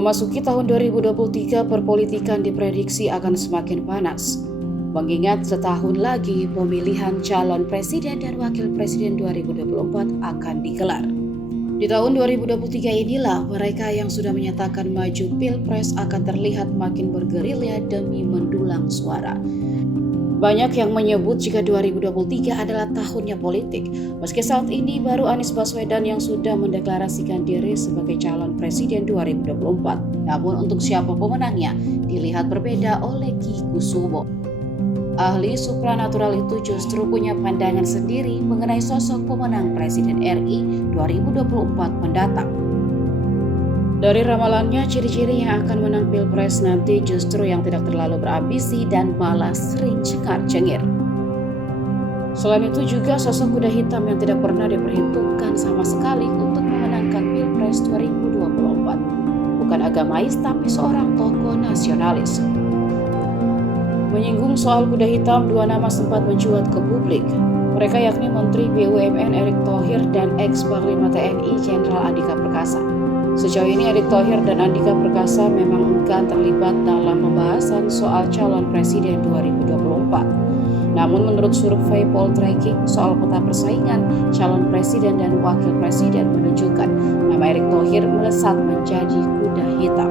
Memasuki tahun 2023, perpolitikan diprediksi akan semakin panas. Mengingat setahun lagi pemilihan calon presiden dan wakil presiden 2024 akan digelar. Di tahun 2023 inilah mereka yang sudah menyatakan maju Pilpres akan terlihat makin bergerilya demi mendulang suara. Banyak yang menyebut jika 2023 adalah tahunnya politik, meski saat ini baru Anies Baswedan yang sudah mendeklarasikan diri sebagai calon presiden 2024. Namun untuk siapa pemenangnya dilihat berbeda oleh Ki Kusumo. Ahli supranatural itu justru punya pandangan sendiri mengenai sosok pemenang Presiden RI 2024 mendatang. Dari ramalannya, ciri-ciri yang akan menang Pilpres nanti justru yang tidak terlalu berambisi dan malah sering cengar-cengir. Selain itu juga sosok kuda hitam yang tidak pernah diperhitungkan sama sekali untuk memenangkan Pilpres 2024. Bukan agamais tapi seorang tokoh nasionalis. Menyinggung soal kuda hitam, dua nama sempat mencuat ke publik. Mereka yakni Menteri BUMN Erick Thohir dan ex-Panglima TNI Jenderal Andika Perkasa. Sejauh ini Erick Thohir dan Andika Perkasa memang enggan terlibat dalam pembahasan soal calon presiden 2024. Namun menurut survei Poltreking soal peta persaingan calon presiden dan wakil presiden menunjukkan nama Erick Thohir melesat menjadi kuda hitam.